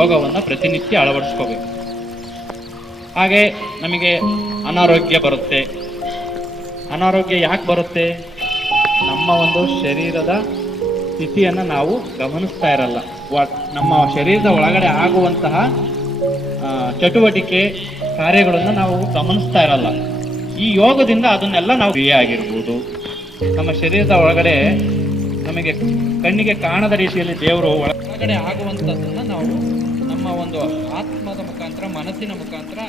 ಯೋಗವನ್ನು ಪ್ರತಿನಿತ್ಯ ಅಳವಡಿಸ್ಕೋಬೇಕು. ಹಾಗೆ ನಮಗೆ ಅನಾರೋಗ್ಯ ಬರುತ್ತೆ. ಅನಾರೋಗ್ಯ ಯಾಕೆ ಬರುತ್ತೆ? ನಮ್ಮ ಒಂದು ಶರೀರದ ಸ್ಥಿತಿಯನ್ನು ನಾವು ಗಮನಿಸ್ತಾ ಇರಲ್ಲ. ನಮ್ಮ ಶರೀರದ ಒಳಗಡೆ ಆಗುವಂತಹ ಚಟುವಟಿಕೆ ಕಾರ್ಯಗಳನ್ನು ನಾವು ಗಮನಿಸ್ತಾ ಇರಲ್ಲ. ಈ ಯೋಗದಿಂದ ಅದನ್ನೆಲ್ಲ ನಾವು ಕ್ರಿಯೆ ಆಗಿರ್ಬೋದು, ನಮ್ಮ ಶರೀರದ ಒಳಗಡೆ ನಮಗೆ ಕಣ್ಣಿಗೆ ಕಾಣದ ರೀತಿಯಲ್ಲಿ ದೇವರು ಒಳಗಡೆ ಆಗುವಂಥದ್ದನ್ನು ನಾವು ನಮ್ಮ ಒಂದು ಆತ್ಮದ ಮುಖಾಂತರ, ಮನಸ್ಸಿನ ಮುಖಾಂತರ,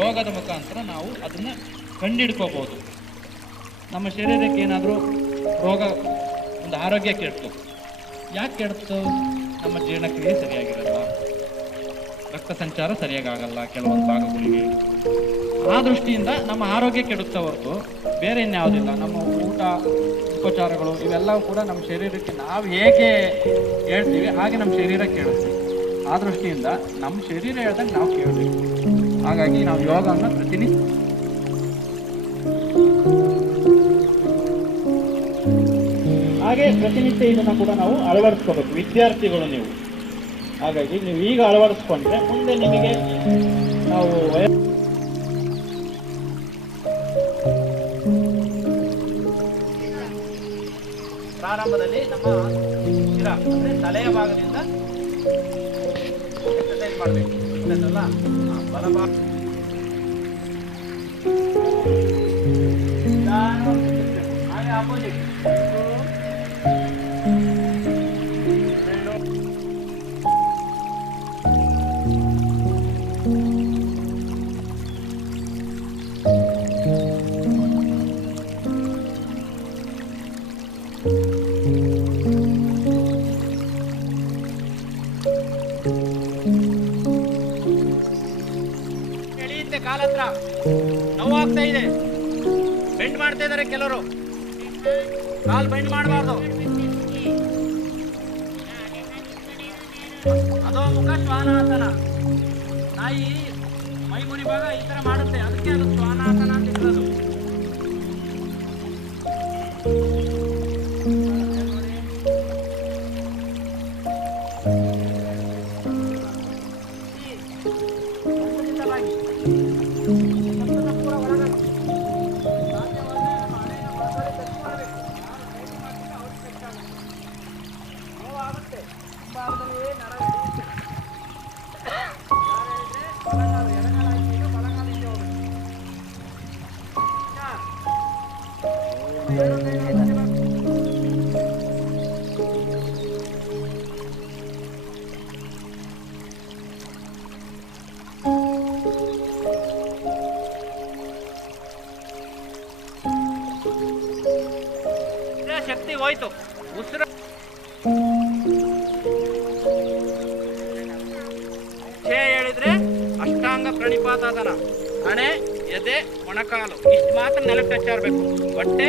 ಯೋಗದ ಮುಖಾಂತರ ನಾವು ಅದನ್ನು ಕಂಡಿಡ್ಕೋಬೋದು. ನಮ್ಮ ಶರೀರಕ್ಕೆ ಏನಾದರೂ ರೋಗ, ಒಂದು ಆರೋಗ್ಯ ಕೆಡ್ತು. ಯಾಕೆ ಕೆಡ್ತು? ನಮ್ಮ ಜೀರ್ಣಕ್ರಿಯೆ ಸರಿಯಾಗಿರಲ್ಲ, ರಕ್ತ ಸಂಚಾರ ಸರಿಯಾಗಲ್ಲ ಕೆಲವೊಂದು ಭಾಗಗಳಿಗೆ. ಆ ದೃಷ್ಟಿಯಿಂದ ನಮ್ಮ ಆರೋಗ್ಯ ಕೆಡುತ್ತೆ ಹೊರತು ಬೇರೆ ಇನ್ಯಾವುದಿಲ್ಲ. ನಮ್ಮ ಊಟ, ಉಪಚಾರಗಳು ಇವೆಲ್ಲವೂ ಕೂಡ ನಮ್ಮ ಶರೀರಕ್ಕೆ ನಾವು ಹೇಗೆ ಹೇಳ್ತೀವಿ ಹಾಗೆ ನಮ್ಮ ಶರೀರ ಕೇಳುತ್ತೆ. ಆ ದೃಷ್ಟಿಯಿಂದ ನಮ್ಮ ಶರೀರ ಹೇಳ್ದಂಗೆ ನಾವು ಕೇಳಬೇಕು. ಹಾಗಾಗಿ ನಾವು ಯೋಗವನ್ನು ಪ್ರತಿನಿತ್ಯ ಇದನ್ನು ಕೂಡ ನಾವು ಅಳವಡಿಸ್ಕೋಬೇಕು. ವಿದ್ಯಾರ್ಥಿಗಳು ನೀವು, ಹಾಗಾಗಿ ನೀವು ಈಗ ಅಳವಡಿಸ್ಕೊಂಡ್ರೆ ಮುಂದೆ ನಿಮಗೆ ನಾವು ಪ್ರಾರಂಭದಲ್ಲಿ ನಮ್ಮ ಶಿರ ಅಂದರೆ ತಲೆಯ ಭಾಗದಿಂದ ಎಕ್ಸರ್ಸೈಸ್ ಮಾಡಬೇಕು. ಅಲ್ಲ, ಬಲಭಾಗ ಹಾಗೆ ಆಪೋಸಿಟ್ ಕಾಲ ಹತ್ರ ನೋವಾಗ್ತಾ ಇದೆ. ಬೆಂಡ್ ಮಾಡ್ತಾ ಇದ್ದಾರೆ ಕೆಲವರು. ಕಾಲ್ ಬೆಂಡ್ ಮಾಡಬಾರ್ದು. ಅದು ಮುಖ ಶ್ವಾನಾಸನ. ನಾಯಿ ಮೈ ಮುರಿ ಭಾಗ ಈ ತರ ಮಾಡುತ್ತೆ, ಅದಕ್ಕೆ ಅದು ಶ್ವಾನಾಸನ ಅಂತ ಇರೋದು. ಶಕ್ತಿ ಹೋಯ್ತು. ಉಸಿರು ಹೇಳಿದ್ರೆ ಅಷ್ಟಾಂಗ ಪ್ರಣಿಪಾತಾಸನ. ಹಣೆ, ಎದೆ, ಮೊಣಕಾಲು ಇಷ್ಟು ಮಾತ್ರ ನೆಲಕ್ಕೆ ಟಚ್ ಆಗಬೇಕು. ಹೊಟ್ಟೆ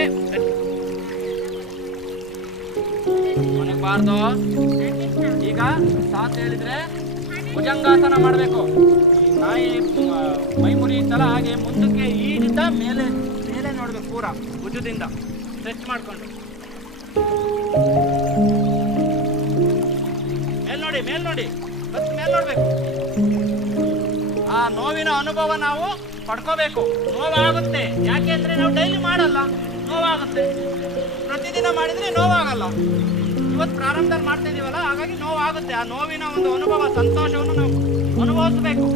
ಮೊಣಬಾರ್ದು. ಈಗ ಸಾತ್ ಹೇಳಿದ್ರೆ ಭುಜಂಗಾಸನ ಮಾಡಬೇಕು. ನಾಯಿ ಮೈ ಮುರಿಯುತ್ತಲ್ಲ ಹಾಗೆ ಮುಂದಕ್ಕೆ ಈಡಿಂದ ಮೇಲೆ ಮೇಲೆ ನೋಡ್ಬೇಕು. ಪೂರ ಭುಜದಿಂದ ಸ್ಟ್ರೆಚ್ ಮಾಡ್ಕೊಂಡು ಮೇಲ್ ನೋಡಿ, ಬಸ್ ಮೇಲ್ ನೋಡ್ಬೇಕು. ಆ ನೋವಿನ ಅನುಭವ ನಾವು ಪಡ್ಕೋಬೇಕು. ನೋವಾಗುತ್ತೆ, ಯಾಕೆಂದ್ರೆ ನಾವು ಡೈಲಿ ಮಾಡಲ್ಲ, ನೋವಾಗುತ್ತೆ. ಪ್ರತಿದಿನ ಮಾಡಿದ್ರೆ ನೋವಾಗಲ್ಲ. ಇವತ್ತು ಪ್ರಾರಂಭದಲ್ಲಿ ಮಾಡ್ತಾ ಇದೀವಲ್ಲ, ಹಾಗಾಗಿ ನೋವಾಗುತ್ತೆ. ಆ ನೋವಿನ ಒಂದು ಅನುಭವ, ಸಂತೋಷವನ್ನು ನಾವು ಅನುಭವಿಸಬೇಕು.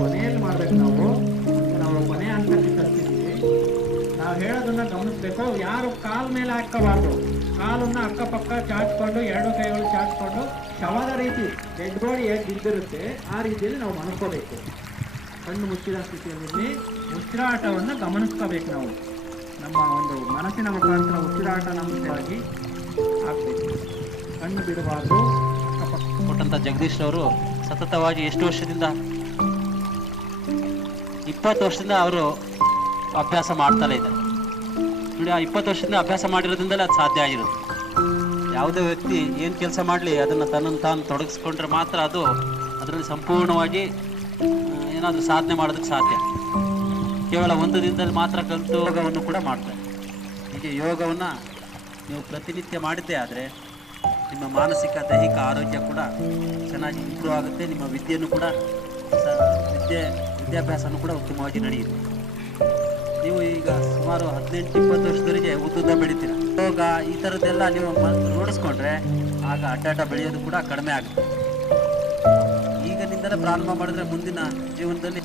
ಕೊನೆಯಲ್ಲಿ ಮಾಡ್ಬೇಕು. ನಾವು ಕೊನೆ ಹಂತಕ್ಕೆ ತರ್ತಿದ್ದೀವಿ. ನಾವು ಹೇಳೋದನ್ನ ಗಮನಿಸ್ಬೇಕು. ಯಾರು ಕಾಲ್ ಮೇಲೆ ಹಾಕಬಾರ್ದು. ಕಾಲನ್ನ ಅಕ್ಕಪಕ್ಕ ಚಾಚ್ಕೊಂಡು, ಎರಡು ಕೈಗಳು ಚಾಚ್ಕೊಂಡು ಶವದ ರೀತಿ ಡೆಡ್ ಬಾಡಿ ಹೇಗೆ ಬಿದ್ದಿರುತ್ತೆ ಆ ರೀತಿಯಲ್ಲಿ ನಾವು ಮನ್ಕೋಬೇಕು. ಕಣ್ಣು ಮುಚ್ಚಿದ ಸ್ಥಿತಿಯಲ್ಲಿ ಉಸಿರಾಟವನ್ನು ಗಮನಿಸ್ಕೋಬೇಕು. ನಾವು ನಮ್ಮ ಒಂದು ಮನಸ್ಸಿನ ಮುಖಾಂತರ ಉಸಿರಾಟ ನಮ್ಮದಾಗಿ ಆಗ್ಬೇಕು. ಕಣ್ಣು ಬಿಡಬಾರ್ದು. ಕೊಟ್ಟಂತ ಜಗದೀಶ್ ಅವರು ಸತತವಾಗಿ ಎಷ್ಟು ವರ್ಷದಿಂದ 20 ವರ್ಷದಿಂದ ಅವರು ಅಭ್ಯಾಸ ಮಾಡ್ತಲೇ ಇದ್ದಾರೆ ನೋಡಿ. ಆ 20 ವರ್ಷದಿಂದ ಅಭ್ಯಾಸ ಮಾಡಿರೋದ್ರಿಂದಲೇ ಅದು ಸಾಧ್ಯ ಆಗಿರೋದು. ಯಾವುದೇ ವ್ಯಕ್ತಿ ಏನು ಕೆಲಸ ಮಾಡಲಿ ಅದನ್ನು ತನ್ನನ್ನು ತಾನು ತೊಡಗಿಸ್ಕೊಂಡ್ರೆ ಮಾತ್ರ ಅದು ಅದರಲ್ಲಿ ಸಂಪೂರ್ಣವಾಗಿ ಏನಾದರೂ ಸಾಧನೆ ಮಾಡೋದಕ್ಕೆ ಸಾಧ್ಯ. ಕೇವಲ ಒಂದು ದಿನದಲ್ಲಿ ಮಾತ್ರ ಕಲಿತು ಯೋಗವನ್ನು ಕೂಡ ಮಾಡ್ತಾರೆ. ಹೀಗೆ ಯೋಗವನ್ನು ನೀವು ಪ್ರತಿನಿತ್ಯ ಮಾಡಿದ್ದೇ ಆದರೆ ನಿಮ್ಮ ಮಾನಸಿಕ ದೈಹಿಕ ಆರೋಗ್ಯ ಕೂಡ ಚೆನ್ನಾಗಿ ಇಂಪ್ರೂವ್ ಆಗುತ್ತೆ. ನಿಮ್ಮ ವಿದ್ಯೆಯನ್ನು ಕೂಡ ವಿದ್ಯಾಭ್ಯಾಸನೂ ಕೂಡ ಉತ್ತಮವಾಗಿ ನಡೆಯುತ್ತೆ. ನೀವು ಈಗ ಸುಮಾರು 18-20 ವರ್ಷದವರೆಗೆ ಉದ್ದುದ್ದ ಬೆಳಿತೀರ. ಯೋಗ ಈ ಥರದ್ದೆಲ್ಲ ನೀವು ರೂಢಿಸ್ಕೊಂಡ್ರೆ ಆಗ ಅಡ್ಡಾಟ ಬೆಳೆಯೋದು ಕೂಡ ಕಡಿಮೆ ಆಗುತ್ತೆ. ಈಗಿನಿಂದಲೇ ಪ್ರಾರಂಭ ಮಾಡಿದ್ರೆ ಮುಂದಿನ ಜೀವನದಲ್ಲಿ